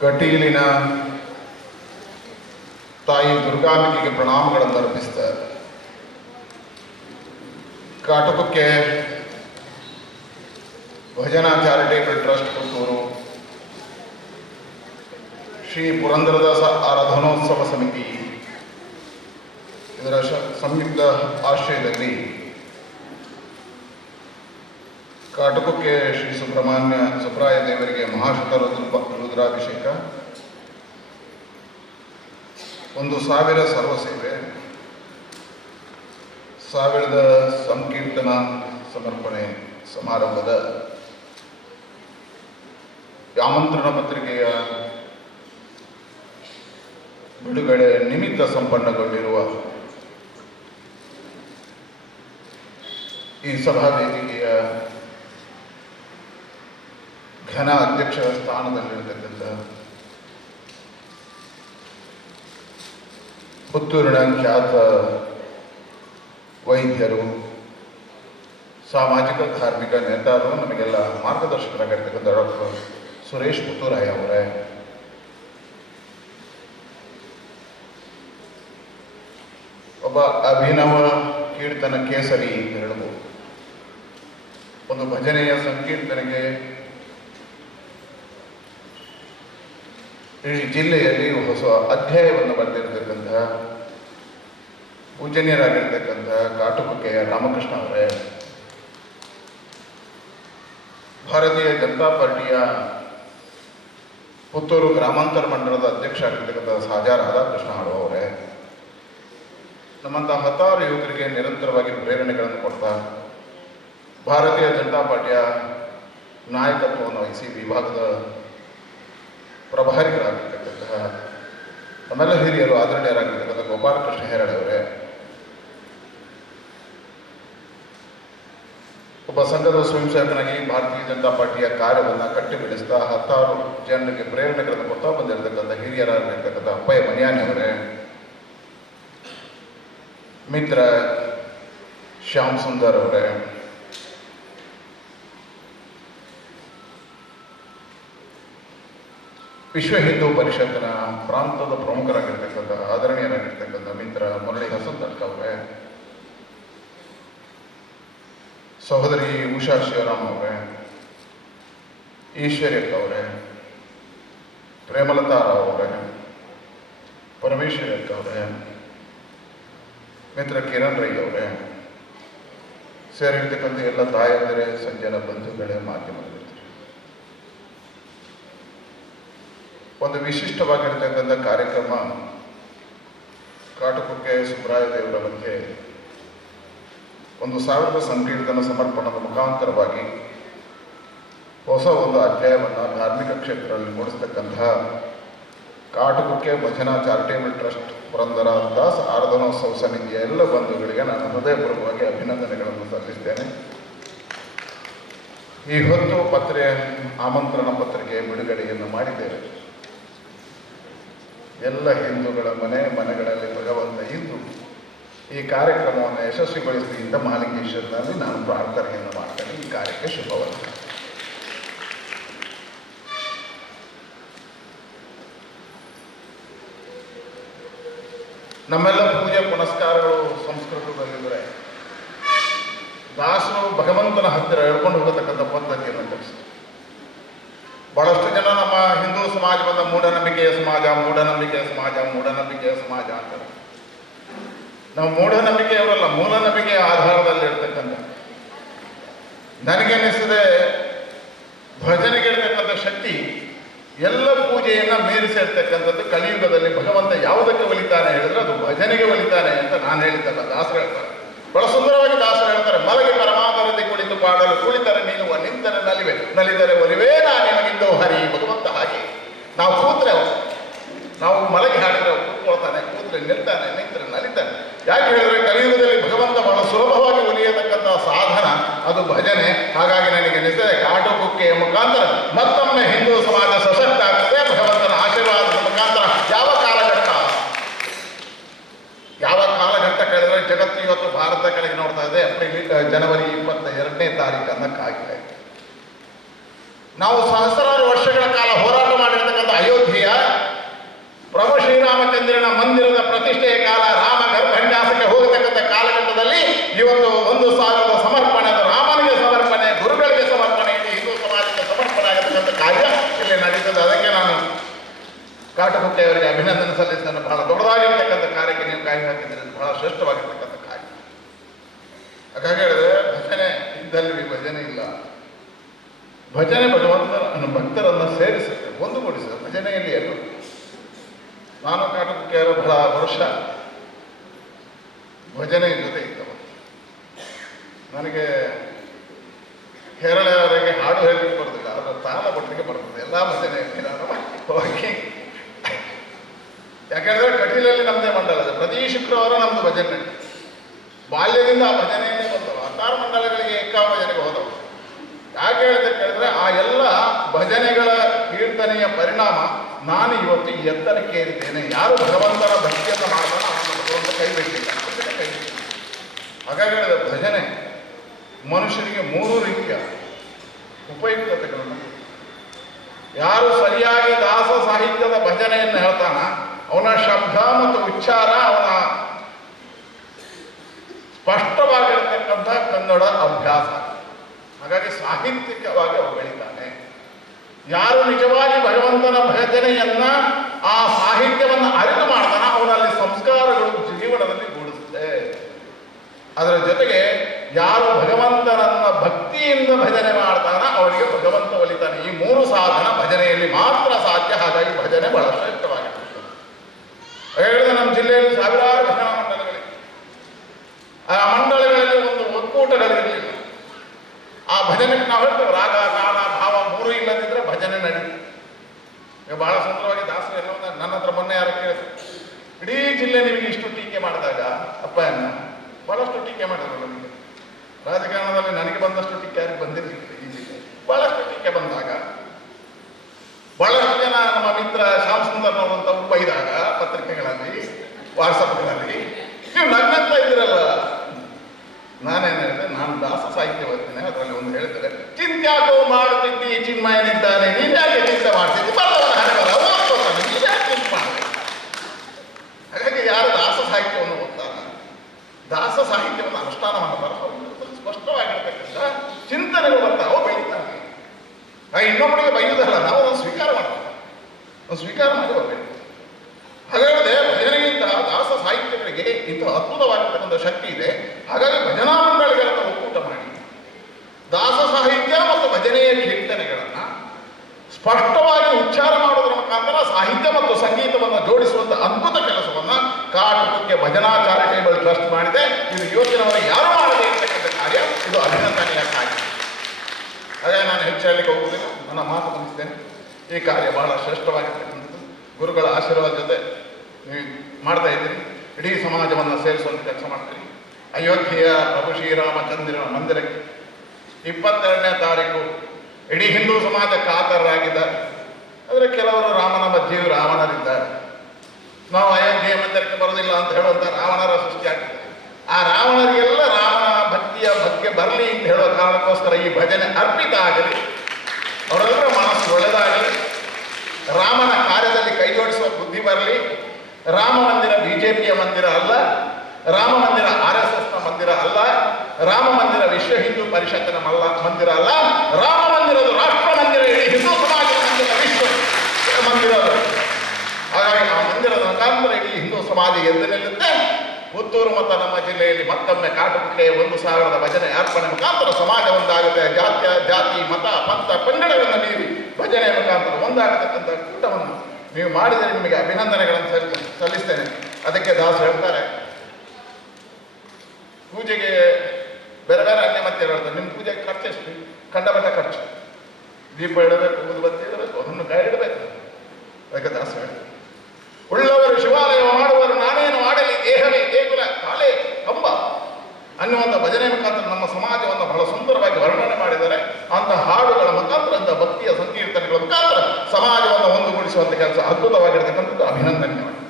ಕಟೀಲಿನ ತಾಯಿ ದುರ್ಗಾಂಬಿಕೆಗೆ ಪ್ರಣಾಮಗಳನ್ನು ಅರ್ಪಿಸ್ತಾರೆ. ಕಾಟಕಕ್ಕೆ ಭಜನಾ ಚಾರಿಟೇಬಲ್ ಟ್ರಸ್ಟ್ ಪುತ್ತೂರು ಶ್ರೀ ಪುರಂದರದಾಸ ಆರಾಧನೋತ್ಸವ ಸಮಿತಿ ಇದರ ಸಂಯುಕ್ತ ಆಶ್ರಯದಲ್ಲಿ ಕಾಟಕಕ್ಕೆ ಶ್ರೀ ಸುಬ್ರಹ್ಮಣ್ಯ, ಸುಬ್ರಾಯ ದೇವರಿಗೆ ಮಹಾಶತ ರುದ್ರ ರುದ್ರಾಭಿಷೇಕ ಒಂದು ಸಾವಿರ ಸರ್ವಸೇವೆ, ಸಾವಿರದ ಸಂಕೀರ್ತನ ಸಮರ್ಪಣೆ ಸಮಾರಂಭದ ಆಮಂತ್ರಣ ಪತ್ರಿಕೆಯ ಬಿಡುಗಡೆ ನಿಮಿತ್ತ ಸಂಪನ್ನಗೊಂಡಿರುವ ಈ ಸಭಾ ವೇದಿಕೆಯ ಘನ ಅಧ್ಯಕ್ಷ ಸ್ಥಾನದಲ್ಲಿರತಕ್ಕಂಥ ಪುತ್ತೂರಿನ ಖ್ಯಾತ ವೈದ್ಯರು, ಸಾಮಾಜಿಕ, ಧಾರ್ಮಿಕ ನೇತಾರರು, ನಮಗೆಲ್ಲ ಮಾರ್ಗದರ್ಶಕರಾಗಿರ್ತಕ್ಕಂಥ ಡಾಕ್ಟರ್ ಸುರೇಶ್ ಪುತ್ತೂರಾಯ ಅವರೇ. ಒಬ್ಬ ಅಭಿನವ ಕೀರ್ತನ ಕೇಸರಿ ಅಂತ ಹೇಳ್ಬೋದು. ಒಂದು ಭಜನೆಯ ಸಂಕೀರ್ತನೆಗೆ ಈ ಜಿಲ್ಲೆಯಲ್ಲಿ ಹೊಸ ಅಧ್ಯಾಯವನ್ನು ಬರೆದಿರತಕ್ಕಂತಹ ಪೂಜನೀಯರಾಗಿರ್ತಕ್ಕಂತಹ ಕಾಟುಕುಕ್ಕೆಯ ರಾಮಕೃಷ್ಣ ಅವರೇ, ಭಾರತೀಯ ಜನತಾ ಪಾರ್ಟಿಯ ಪುತ್ತೂರು ಗ್ರಾಮಾಂತರ ಮಂಡಲದ ಅಧ್ಯಕ್ಷ ಆಗಿರ್ತಕ್ಕಂಥ ಸಾಜಾ ರಾಧಾಕೃಷ್ಣ ಹಾಡು ಅವರೇ ನಮ್ಮಂಥ ಹತ್ತಾರು ಯುವಕರಿಗೆ ನಿರಂತರವಾಗಿ ಪ್ರೇರಣೆಗಳನ್ನು ಕೊಡ್ತಾ ಭಾರತೀಯ ಜನತಾ ಪಾರ್ಟಿಯ ನಾಯಕತ್ವವನ್ನು ವಹಿಸಿ ವಿಭಾಗದ ಪ್ರಭಾರಿಗಳಾಗಿರ್ತಕ್ಕಂತಹ ನಮ್ಮೆಲ್ಲ ಹಿರಿಯರು ಆದರಣೀಯರಾಗಿರ್ತಕ್ಕಂಥ ಗೋಪಾಲಕೃಷ್ಣ ಹೆರಡೆ ಅವರೇ, ಒಬ್ಬ ಸಂಘದ ಸ್ವಯಂ ಸೇವಕನಾಗಿ ಭಾರತೀಯ ಜನತಾ ಪಾರ್ಟಿಯ ಕಾರ್ಯವನ್ನು ಕಟ್ಟಿ ಬೆಳೆಸ್ತಾ ಹತ್ತಾರು ಜನರಿಗೆ ಪ್ರೇರಣೆಗಳನ್ನು ಕೊಡ್ತಾ ಬಂದಿರತಕ್ಕಂಥ ಹಿರಿಯರಾಗಿರ್ತಕ್ಕಂಥ ಅಪ್ಪಯ್ಯ ಮನಿಯಾನಿ ಅವರೇ, ಮಿತ್ರ ಶ್ಯಾಮ್ ಸುಂದರ್ ಅವರೇ ವಿಶ್ವ ಹಿಂದೂ ಪರಿಷತ್ತಿನ ಪ್ರಾಂತದ ಪ್ರಮುಖರಾಗಿರ್ತಕ್ಕಂಥ ಆದರಣೀಯರಾಗಿರ್ತಕ್ಕಂಥ ಮಿತ್ರ ಮುರಳಿ ಅವರೇ, ಸಹೋದರಿ ಉಷಾ ಶಿವರಾಮ್ ಅವರೇ ಈಶ್ವರ್ಯಕ್ಕ ಅವರೇ, ಪ್ರೇಮಲತಾ ರಾವ್ ಅವರೇ ಪರಮೇಶ್ವರಕ್ಕ ಅವರೇ, ಮಿತ್ರ ಕಿರಣ್ ರೈ ಅವರೇ, ಸೇರಿರ್ತಕ್ಕಂಥ ಎಲ್ಲ ತಾಯಂದಿರೇ, ಸಂಜೆನ ಬಂಧುಗಳೇ ಮಾಧ್ಯಮದ ಒಂದು ವಿಶಿಷ್ಟವಾಗಿರ್ತಕ್ಕಂಥ ಕಾರ್ಯಕ್ರಮ ಕಾಟುಕುಕ್ಕೆ ಸುಬ್ರಾಯ ದೇವರ ಬಗ್ಗೆ ಒಂದು ಸಾವಿರದ ಸಂಕೀರ್ತನ ಸಮರ್ಪಣದ ಮುಖಾಂತರವಾಗಿ ಹೊಸ ಒಂದು ಅಧ್ಯಾಯವನ್ನು ಧಾರ್ಮಿಕ ಕ್ಷೇತ್ರದಲ್ಲಿ ಮೂಡಿಸ್ತಕ್ಕಂತಹ ಕಾಟುಕುಕ್ಕೆ ಭಜನಾ ಚಾರಿಟೇಬಲ್ ಟ್ರಸ್ಟ್ ಪುರಂದರ ದಾಸ್ ಆರಾಧನೋತ್ಸವ ಸಮಿತಿಯ ಎಲ್ಲ ಬಂಧುಗಳಿಗೆ ನಾನು ಹೃದಯಪೂರ್ವಕವಾಗಿ ಅಭಿನಂದನೆಗಳನ್ನು ಸಲ್ಲಿಸ್ತೇನೆ. ಈ ಹೊತ್ತು ಪತ್ರೆ ಆಮಂತ್ರಣ ಪತ್ರಿಕೆ ಬಿಡುಗಡೆಯನ್ನು ಮಾಡಿದ್ದೇವೆ. ಎಲ್ಲ ಹಿಂದೂಗಳ ಮನೆ ಮನೆಗಳಲ್ಲಿ ಭಗವಂತ ಇದ್ದು ಈ ಕಾರ್ಯಕ್ರಮವನ್ನು ಯಶಸ್ವಿಗೊಳಿಸಿ ಇಂಥ ನಾನು ಪ್ರಾರ್ಥನೆಯನ್ನು ಮಾಡ್ತೇನೆ. ಈ ಕಾರ್ಯಕ್ಕೆ ಶುಭವನ್ನು ನಮ್ಮೆಲ್ಲ ಪೂಜೆ ಪುನಸ್ಕಾರಗಳು ಸಂಸ್ಕೃತದಲ್ಲಿದ್ದರೆ ದಾಸರು ಭಗವಂತನ ಹತ್ತಿರ ಹೇಳ್ಕೊಂಡು ಹೋಗತಕ್ಕಂಥ ಪದ್ಧತಿಯನ್ನು ನಮ್ಮ ಹಿಂದೂ ಬಂದ ಮೂಢನಂಬಿಕೆಯ ಸಮಾಜ ಮೂಢನಂಬಿಕೆಯ ಸಮಾಜ ಮೂಢನಂಬಿಕೆಯ ಸಮಾಜ ಅಂತಾರೆ. ನಾವು ಮೂಢನಂಬಿಕೆಯವರಲ್ಲ, ಮೂಲನಂಬಿಕೆಯ ಆಧಾರದಲ್ಲಿ ಇರ್ತಕ್ಕಂಥ. ಭಜನೆಗೆ ಇರ್ತಕ್ಕಂಥ ಶಕ್ತಿ, ಎಲ್ಲ ಪೂಜೆಯನ್ನ ಮೀರಿಸಿರ್ತಕ್ಕಂಥದ್ದು ಕಲಿಯುಗದಲ್ಲಿ ಭಗವಂತ ಯಾವುದಕ್ಕೆ ಒಲಿತಾನೆ ಹೇಳಿದ್ರೆ ಅದು ಭಜನೆಗೆ ಒಲಿತಾನೆ ಅಂತ ನಾನು ಹೇಳಿದ್ದಲ್ಲ, ದಾಸರು ಹೇಳ್ತಾರೆ. ಬಹಳ ಸುಂದರವಾಗಿ ದಾಸರು ಹೇಳ್ತಾರೆ, ಮಲಗಿ ಪರಮಾತ್ಮರಲ್ಲಿ ಕುಳಿತು ಪಾಡಲು ಕುಳಿತರೆ ನೀನು ನಿಂತರೆ ನಲಿವೆ, ನಲಿದರೆ ಒಲಿವೇ ನಾನು ನಿಮಗಿಂದು ಹರಿ ಭಗವಂತ ಹಾಗೆ. ನಾವು ಕೂತ್ರೆ. ನಾವು ಮಲಗಿ ಹಾಡಿದ್ರೆ ಕೂತ್ಕೊಳ್ತಾನೆ, ಕೂತ್ರೆ ನಿಲ್ತಾನೆ, ನಿಂತರೆ ನಲಿತಾನೆ. ಯಾಕೆ ಹೇಳಿದ್ರೆ ಕಲಿಯುಗದಲ್ಲಿ ಭಗವಂತ ಬಹಳ ಸುಲಭವಾಗಿ ಒಲಿಯತಕ್ಕಂತಹ ಸಾಧನ ಅದು ಭಜನೆ. ಹಾಗಾಗಿ ನನಗೆ ಅನಿಸ್ತದೆ ಕಾಟು ಕುಕ್ಕೆ ಮುಖಾಂತರ ಮತ್ತೊಮ್ಮೆ ಹಿಂದೂ ಸಮಾಜ ಸಶಕ್ತ ಆಗ್ತದೆ, ಭಗವಂತನ ಆಶೀರ್ವಾದ ಮುಖಾಂತರ ಯಾವ ಕಾಲಘಟ್ಟ? ಯಾವ ಕಾಲಘಟ್ಟ ಕಳೆದ್ರೆ ಜಗತ್ತು ಇವತ್ತು ಭಾರತ ಕಡೆಗೆ ನೋಡ್ತಾ ಇದೆ, ಏಪ್ರಿಲ್, ಜನವರಿ ಇಪ್ಪತ್ತ ಎರಡನೇ ತಾರೀಕು ಅನ್ನಕ್ಕಾಗಿದೆ ನಾವು ಸಹಸ್ರಾರು ವರ್ಷಗಳ ಪ್ರಭು ಶ್ರೀರಾಮಚಂದ್ರನ ಮಂದಿರದ ಪ್ರತಿಷ್ಠೆಯ ಕಾಲ ರಾಮ ಗರ್ಭನ್ಯಾಸಕ್ಕೆ ಹೋಗತಕ್ಕಂಥ ಕಾಲಘಟ್ಟದಲ್ಲಿ ಇವತ್ತು ಒಂದು ಸಾವಿರದ ಸಮರ್ಪಣೆ ರಾಮನಿಗೆ ಸಮರ್ಪಣೆ, ಗುರುಗಳಿಗೆ ಸಮರ್ಪಣೆ ಇಡೀ ಹಿಂದೂ ಸಮಾಜಕ್ಕೆ ಸಮರ್ಪಣೆ ಆಗತಕ್ಕಂಥ ಕಾರ್ಯ ಇಲ್ಲಿ ನಡೀತದೆ ಅದಕ್ಕೆ ನಾನು ಕಾಟಗುಟ್ಟೆ ಅವರಿಗೆ ಅಭಿನಂದನೆ ಸಲ್ಲಿಸ್ತೇನೆ. ಬಹಳ ದೊಡ್ಡದಾಗಿರ್ತಕ್ಕಂಥ ಕಾರ್ಯಕ್ಕೆ ನೀವು ಕಾಯಿ ಹಾಕಿದ್ರೆ ಬಹಳ ಶ್ರೇಷ್ಠವಾಗಿರ್ತಕ್ಕಂಥ ಕಾರ್ಯ. ಹಾಗಾಗಿ ಹೇಳಿದ್ರೆ ಭಜನೆ ಇದ್ದಲ್ಲಿ ಭಜನೆ ಇಲ್ಲ. ಭಜನೆ ಭಗವಂತನ ಭಕ್ತರನ್ನು ಒಂದುಗೂಡಿಸುತ್ತೆ ಭಜನೆಯಲ್ಲಿ ಎಲ್ಲೂ ನಾನು ಕೇವಲ ಬಹಳ ವರ್ಷ. ಭಜನೆ ಜೊತೆ ಇದ್ದವ ನನಗೆ ಕೇರಳವರೆಗೆ ಹಾಡು ಹೇಳಲಿಕ್ಕೆ ಬರೋದಿಲ್ಲ. ಅದರ ತಾಳ ಬಟ್ಟಲಿಕ್ಕೆ ಬರ್ತದೆ ಎಲ್ಲ ಭಜನೆಯಲ್ಲಿ ನಾನು ಹೋಗಿ. ಯಾಕೆಂದ್ರೆ ಕಟೀಲಲ್ಲಿ ನಮ್ಮದೇ ಮಂಡಲ ಇದೆ. ಪ್ರತಿ ಶುಕ್ರವಾರ ನಮ್ಮದು ಭಜನೆ. ಬಾಲ್ಯದಿಂದ ಆ ಭಜನೆಯನ್ನೇ ಬಂದವು ಹತ್ತಾರು ಮಂಡಲಗಳಿಗೆ ಏಕಾ ಭಜನೆಗೆ ಹೋದವು ಯಾಕೆ ಹೇಳಿದೆ ಕೇಳಿದ್ರೆ ಆ ಎಲ್ಲ ಭಜನೆಗಳ ಕೀರ್ತನೆಯ ಪರಿಣಾಮ ನಾನು ಇವತ್ತು ಎತ್ತರಕ್ಕೆ ಏರಿದ್ದೇನೆ ಯಾರು ಭಗವಂತನ ಭಕ್ತಿಯನ್ನು ಮಾಡ್ತಾನೋ ಅವನು ಕೈ ಭಜನೆ ಕೈ ಬಿಟ್ಟಿಲ್ಲ. ಹಾಗಾಗಿ ಹೇಳಿದ, ಭಜನೆ ಮನುಷ್ಯನಿಗೆ ಮೂರು ರೀತಿಯ ಉಪಯುಕ್ತತೆಗಳನ್ನು ಯಾರು ಸರಿಯಾಗಿ ದಾಸ ಸಾಹಿತ್ಯದ ಭಜನೆಯನ್ನು ಹೇಳ್ತಾನ, ಅವನ ಶಬ್ದ ಮತ್ತು ಉಚ್ಚಾರ ಅವನ ಸ್ಪಷ್ಟವಾಗಿರ್ತಕ್ಕಂಥ ಕನ್ನಡ ಅಭ್ಯಾಸ. ಹಾಗಾಗಿ ಸಾಹಿತ್ಯಿಕವಾಗಿ ಅವುಗಳಿದ್ದಾನೆ ಯಾರು ನಿಜವಾಗಿ ಭಗವಂತನ ಭಜನೆಯನ್ನ ಆ ಸಾಹಿತ್ಯವನ್ನು ಅರಿತು ಮಾಡ್ತಾನ ಅವನಲ್ಲಿ ಸಂಸ್ಕಾರಗಳು ಜೀವನದಲ್ಲಿ ಗೂಡಿಸುತ್ತೆ. ಅದರ ಜೊತೆಗೆ ಯಾರು ಭಗವಂತನನ್ನ ಭಕ್ತಿಯಿಂದ ಭಜನೆ ಮಾಡ್ತಾನ ಅವನಿಗೆ ಭಗವಂತ ಒಲಿತಾನೆ. ಈ ಮೂರು ಸಾಧನ ಭಜನೆಯಲ್ಲಿ ಮಾತ್ರ ಸಾಧ್ಯ ಹಾಗಾಗಿ ಭಜನೆ ಬಹಳ ಶ್ರೇಷ್ಠವಾಗಿರ್ತದೆ ಹೇಳಿದ್ರೆ ನಮ್ಮ ಜಿಲ್ಲೆಯಲ್ಲಿ ಸಾವಿರಾರು ಭಜನಾ ಮಂಡಲಗಳಿವೆ ಆ ಮಂಡಳಗಳಲ್ಲಿ ಒಂದು ಒಕ್ಕೂಟಗಳಿರಲಿಲ್ಲ ಆ ಭಜನೆಗೆ ನಾವು ಹೇಳ್ತೇವೆ, ರಾಗ ತಾಳ ಭಾವ ಮೂರು ಇಲ್ಲದಿದ್ರೆ ಭಜನೆ ನಡೀತು ಈಗ ಬಹಳ ಸುಂದರವಾಗಿ ದಾಸರು ಎಲ್ಲ ನನ್ನ ಹತ್ರ ಮೊನ್ನೆ ಯಾರು ಕೇಳಿದ್ರು, ಇಡೀ ಜಿಲ್ಲೆ ನಿಮಗೆ ಇಷ್ಟು ಟೀಕೆ ಮಾಡಿದಾಗ ಅಪ್ಪಯ್ಯನ ಬಹಳಷ್ಟು ಟೀಕೆ ಮಾಡಿದ್ರು ನಮಗೆ. ರಾಜಕಾರಣದಲ್ಲಿ ನನಗೆ ಬಂದಷ್ಟು ಟೀಕೆ ಯಾರಿಗೆ ಬಂದಿರಲಿಲ್ಲ ಈ ಜಿಲ್ಲೆ. ಬಹಳಷ್ಟು ಟೀಕೆ ಬಂದಾಗ, ಬಹಳಷ್ಟು ಜನ ನಮ್ಮ ಮಿತ್ರ ಶ್ಯಾಮ್ ತಪ್ಪು ಬೈದಾಗ ಪತ್ರಿಕೆಗಳಲ್ಲಿ, ವಾಟ್ಸಪ್ಗಳಲ್ಲಿ, ನೀವು ನಗ್ನಂತ ಇದ್ದೀರಲ್ಲ ನಾನೇನು ಹೇಳಿದೆ ನಾನು ದಾಸ ಸಾಹಿತ್ಯ ಓದ್ತೇನೆ ಅದರಲ್ಲಿ ಒಂದು ಹೇಳ್ತಾರೆ ಚಿಂತ್ಯಾಕೋ ಮಾಡುತ್ತಿದ್ದಿ ಚಿನ್ಮಯನಿದ್ದಾನೆ ನೀನ್ ಯಾಕೆ ಚಿಂತೆ ಮಾಡ್ತಿದ್ದಿ, ಬಲ್ಲವನ ಓದ್ಕೋತಾನೆ ನೀನ್ ಚಿಂತೆ ಮಾಡ್ತೀನಿ ಹಾಗಾಗಿ ಯಾರು ದಾಸ ಸಾಹಿತ್ಯವನ್ನು ಓದ್ತಾರ? ದಾಸ ಸಾಹಿತ್ಯವನ್ನು ಅನುಷ್ಠಾನ ಮಾಡ್ತಾರ ಸ್ಪಷ್ಟವಾಗಿರ್ತಕ್ಕಂಥ ಚಿಂತನೆಗಳು ಬರ್ತಾವ ಬೆಳೀತಾನೆ ಇನ್ನೊಬ್ಬರಿಗೆ ಬೈಯುವುದಲ್ಲ, ನಾವು ಅದನ್ನು ಸ್ವೀಕಾರ ಮಾಡ್ತೀವಿ. ಸ್ವೀಕಾರ ಮಾಡಿ ಬರಬೇಕು ಹಾಗಾದರೆ ಭಜನೆಗಿಂತ ದಾಸ ಸಾಹಿತ್ಯಗಳಿಗೆ ಇಂಥ ಅದ್ಭುತವಾಗಿರ್ತಕ್ಕಂಥ ಶಕ್ತಿ ಇದೆ. ಹಾಗಾಗಿ ಭಜನಾ ಮಂಡಳಿಗಳನ್ನು ಒಕ್ಕೂಟ ಮಾಡಿ. ದಾಸ ಸಾಹಿತ್ಯ ಭಜನೆಯ ಕೀರ್ತನೆಗಳನ್ನು ಸ್ಪಷ್ಟವಾಗಿ ಉಚ್ಚಾರ ಮಾಡೋದರ ಮುಖಾಂತರ ಸಾಹಿತ್ಯ ಮತ್ತು ಸಂಗೀತವನ್ನು ಜೋಡಿಸುವಂತಹ ಅದ್ಭುತ ಕೆಲಸವನ್ನ ಕಾಟಕಕ್ಕೆ ಭಜನಾ ಚಾರಿಟೇಬಲ್ ಟ್ರಸ್ಟ್ ಮಾಡಿದೆ. ಇದು ಯೋಚನೆಯನ್ನು ಯಾರು ಮಾಡದೆ ಇರತಕ್ಕಂಥ ಕಾರ್ಯ, ಇದು ಅಭಿನಂದನೆಯ ಕಾರ್ಯ. ಅದೇ ನಾನು ಹೆಚ್ಚು ಹೇಳಲಿಕ್ಕೆ ಹೋಗುವುದಿಲ್ಲ ನನ್ನ ಮಾತು ಮುಗಿಸ್ತೇನೆ. ಈ ಕಾರ್ಯ ಬಹಳ ಶ್ರೇಷ್ಠವಾಗಿರ್ತಕ್ಕಂಥದ್ದು. ಗುರುಗಳ ಆಶೀರ್ವಾದ ಜೊತೆ ನೀವು ಮಾಡ್ತಾ ಇದ್ದೀನಿ ಇಡೀ ಸಮಾಜವನ್ನು ಸೇರಿಸುವಂತ ಕೆಲಸ ಮಾಡ್ತೀನಿ ಅಯೋಧ್ಯೆಯ ಪ್ರಭು ಶ್ರೀರಾಮಚಂದ್ರನ ಮಂದಿರಕ್ಕೆ ಇಪ್ಪತ್ತೆರಡನೇ ತಾರೀಕು. ಇಡೀ ಹಿಂದೂ ಸಮಾಜ ಕಾತರರಾಗಿದ್ದಾರೆ. ಆದರೆ ಕೆಲವರು ರಾಮನ ಮಧ್ಯೆಯು ರಾವಣರಿದ್ದಾರೆ. ನಾವು ಅಯೋಧ್ಯೆ ಮಂದಿರಕ್ಕೆ ಬರೋದಿಲ್ಲ ಅಂತ ಹೇಳುವಂತ ರಾವಣರ ಸೃಷ್ಟಿಯಾಗ್ತದೆ ಆ ರಾವಣರಿಗೆಲ್ಲ ರಾಮನ ಭಕ್ತಿಯ ಬಗ್ಗೆ ಬರಲಿ ಅಂತ ಹೇಳೋ ಕಾರಣಕ್ಕೋಸ್ಕರ ಈ ಭಜನೆ ಅರ್ಪಿತ ಆಗಲಿ. ಅವರೆಲ್ಲರ ಮನಸ್ಸು ಒಳ್ಳೆದಾಗಲಿ ರಾಮನ ಕಾರ್ಯದಲ್ಲಿ ಕೈ ಜೋಡಿಸುವ ಬುದ್ಧಿ ಬರಲಿ. ರಾಮ ಮಂದಿರ ಬಿಜೆಪಿಯ ಮಂದಿರ ಅಲ್ಲ. ರಾಮ ಮಂದಿರ ಆರ್ ಎಸ್ ಎಸ್ನ ಮಂದಿರ ಅಲ್ಲ. ರಾಮ ಮಂದಿರ ವಿಶ್ವ ಹಿಂದೂ ಪರಿಷತ್ತಿನ ಮಲ್ಲ ಮಂದಿರ ಅಲ್ಲ. ರಾಮ ಮಂದಿರದು ರಾಷ್ಟ್ರ ಮಂದಿರ ಹೇಳಿ ಹಿಂದೂ ಸಮಾಜ ಮಂದಿರ, ವಿಶ್ವ ಮಂದಿರ. ಹಾಗಾಗಿ ಆ ಮಂದಿರದ ಮುಖಾಂತರ ಇಡೀ ಹಿಂದೂ ಸಮಾಜ ಎದ್ದು ನಿಲ್ಲುತ್ತೆ. ಪುತ್ತೂರು ಮತ್ತು ನಮ್ಮ ಜಿಲ್ಲೆಯಲ್ಲಿ ಮತ್ತೊಮ್ಮೆ ಕಾಟುಕುಟ್ಟೆ ಒಂದು ಸಾವಿರದ ಭಜನೆ ಅರ್ಪಣೆ ಮುಖಾಂತರ ಸಮಾಜ ಒಂದಾಗುತ್ತೆ. ಜಾತಿಯ, ಜಾತಿ, ಮತ, ಪಂಥ ಪಂಗಡಗಳನ್ನು ಮೀರಿ ಭಜನೆ ಮುಖಾಂತರ ಒಂದಾಗತಕ್ಕಂಥ ಕೂಟವನ್ನು ನೀವು ಮಾಡಿದರೆ ನಿಮಗೆ ಅಭಿನಂದನೆಗಳನ್ನು ಸಲ್ಲಿ ಸಲ್ಲಿಸ್ತೇನೆ. ಅದಕ್ಕೆ ದಾಸರು ಹೇಳ್ತಾರೆ. ಪೂಜೆಗೆ ಬೇರೆ ಇರೋದು ನಿಮ್ಮ ಪೂಜೆಗೆ ಖರ್ಚು ಎಷ್ಟು? ಕಂಡಪಟ್ಟ ಖರ್ಚು. ದೀಪ ಇಡಬೇಕು ಉದ್ಬತ್ತಿ ಇಡಬೇಕು ಅದನ್ನು ಕಾಯಿ ಇಡಬೇಕು. ಅದಕ್ಕೆ ದಾಸ ಉಳ್ಳವರು ಶಿವಾಲಯ ಮಾಡುವರು, ನಾನೇನು ಮಾಡಲಿ ದೇಹವೇ, ದೇಗುಲ, ಕಾಲೇ, ಕಂಬ. ಅನ್ನುವಂಥ ಭಜನೆ ಮುಖಾಂತರ ನಮ್ಮ ಸಮಾಜವನ್ನು ಬಹಳ ಸುಂದರವಾಗಿ ವರ್ಣನೆ ಮಾಡಿದ್ದಾರೆ. ಅಂತ ಹಾಡುಗಳ ಮುಖಾಂತರ ಅಂತ ಭಕ್ತಿಯ ಸಂಕೀರ್ತನೆಗಳ ಮುಖಾಂತರ ಸಮಾಜವನ್ನು ಒಂದುಗೂಡಿಸುವಂಥ ಕೆಲಸ. ಅದ್ಭುತವಾಗಿರ್ತಕ್ಕಂಥ